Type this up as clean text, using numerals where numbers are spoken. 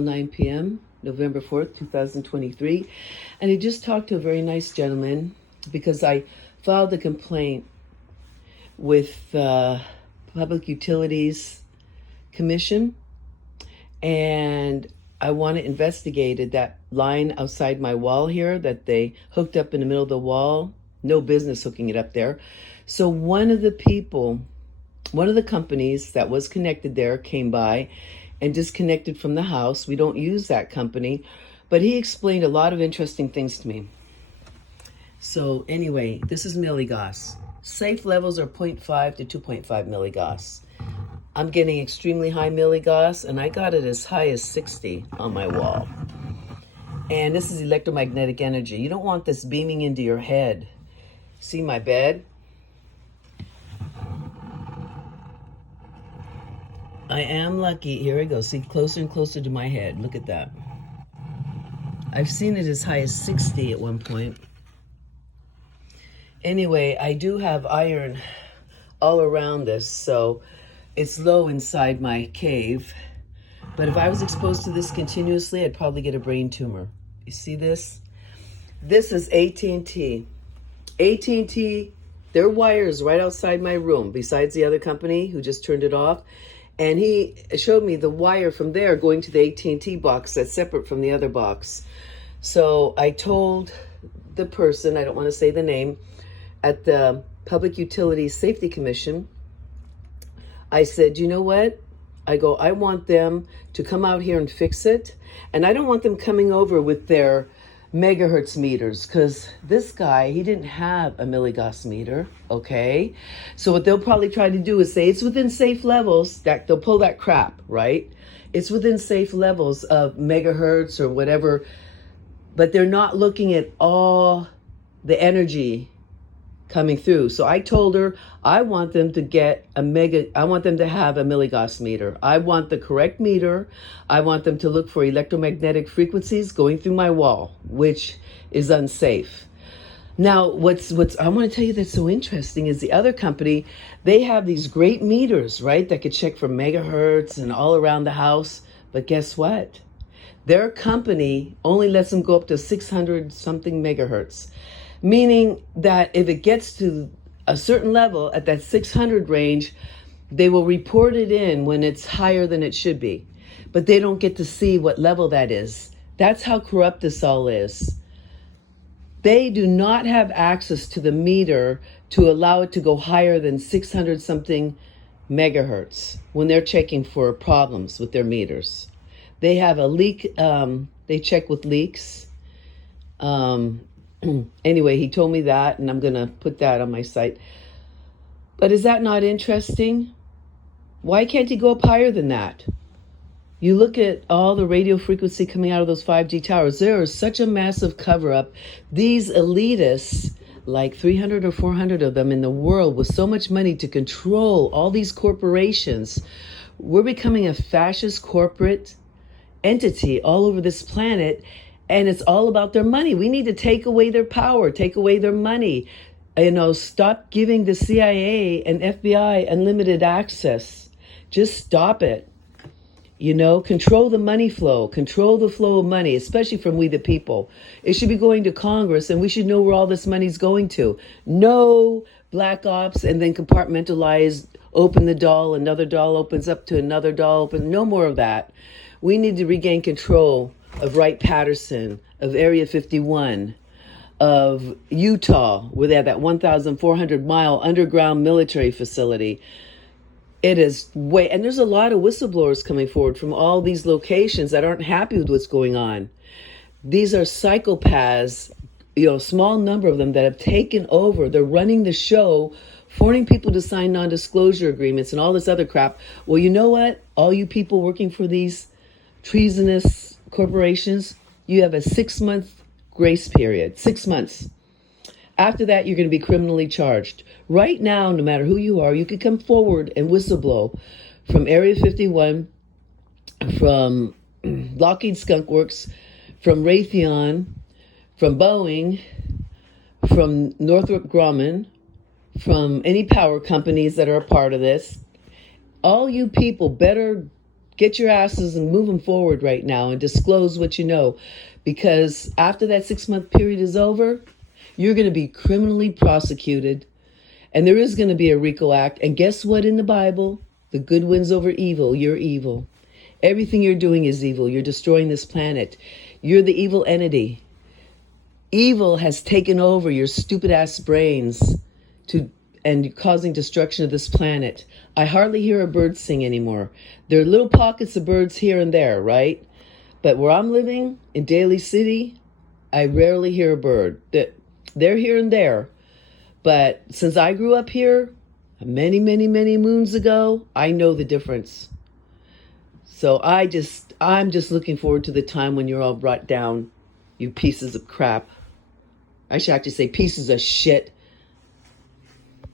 9 p.m., November 4th, 2023. And I just talked to a very nice gentleman because I filed a complaint with the Public Utilities Commission, and I want to investigate that line outside my wall here that they hooked up in the middle of the wall. No business hooking it up there. So one of the companies that was connected there came by and disconnected from the house. We don't use that company, but he explained a lot of interesting things to me. So anyway, this is milligauss. Safe levels are 0.5 to 2.5 milligauss. I'm getting extremely high milligauss, and I got it as high as 60 on my wall. And this is electromagnetic energy. You don't want this beaming into your head. See my bed? I am lucky. Here I go. See, closer and closer to my head. Look at that. I've seen it as high as 60 at one point. Anyway, I do have iron all around this, so it's low inside my cave. But if I was exposed to this continuously, I'd probably get a brain tumor. You see this? This is ATT. ATT, their wire is right outside my room, besides the other company who just turned it off. And he showed me the wire from there going to the AT&T box that's separate from the other box. So I told the person, I don't want to say the name, at the Public Utilities Safety Commission, I said, you know what? I want them to come out here and fix it. And I don't want them coming over with their megahertz meters, because this guy, he didn't have a milligauss meter, okay? So what they'll probably try to do is say it's within safe levels, that they'll pull that crap, right? It's within safe levels of megahertz or whatever, but they're not looking at all the energy coming through. So I told her, I want them to have a milligauss meter. I want the correct meter. I want them to look for electromagnetic frequencies going through my wall, which is unsafe. Now, what's I want to tell you that's so interesting is the other company, they have these great meters, right, that could check for megahertz and all around the house. But guess what? Their company only lets them go up to 600 something megahertz. Meaning that if it gets to a certain level at that 600 range, they will report it in when it's higher than it should be. But they don't get to see what level that is. That's how corrupt this all is. They do not have access to the meter to allow it to go higher than 600 something megahertz when they're checking for problems with their meters. They have a leak, they check with leaks. Anyway, he told me that, and I'm going to put that on my site. But is that not interesting? Why can't he go up higher than that? You look at all the radio frequency coming out of those 5G towers. There is such a massive cover-up. These elitists, like 300 or 400 of them in the world, with so much money to control all these corporations. We're becoming a fascist corporate entity all over this planet. And it's all about their money. We need to take away their power, take away their money. Stop giving the CIA and FBI unlimited access. Just stop it. Control the money flow, control the flow of money, especially from we the people. It should be going to Congress, and we should know where all this money's going to. No black ops and then compartmentalize, open the doll, another doll opens up to another doll. No more of that. We need to regain control of Wright-Patterson, of Area 51, of Utah, where they have that 1,400-mile underground military facility. It is and there's a lot of whistleblowers coming forward from all these locations that aren't happy with what's going on. These are psychopaths, small number of them that have taken over. They're running the show, forcing people to sign non-disclosure agreements and all this other crap. Well, you know what? All you people working for these treasonous corporations, you have a 6-month grace period. 6 months. After that, you're going to be criminally charged. Right now, no matter who you are, you can come forward and whistleblow from Area 51, from Lockheed Skunk Works, from Raytheon, from Boeing, from Northrop Grumman, from any power companies that are a part of this. All you people better get your asses and moving forward right now and disclose what you know. Because after that 6-month period is over, you're going to be criminally prosecuted. And there is going to be a RICO Act. And guess what in the Bible? The good wins over evil. You're evil. Everything you're doing is evil. You're destroying this planet. You're the evil entity. Evil has taken over your stupid ass brains and causing destruction of this planet. I hardly hear a bird sing anymore. There are little pockets of birds here and there, right? But where I'm living, in Daly City, I rarely hear a bird. They're here and there. But since I grew up here, many, many, many moons ago, I know the difference. So I'm just looking forward to the time when you're all brought down, you pieces of crap. I should actually say pieces of shit.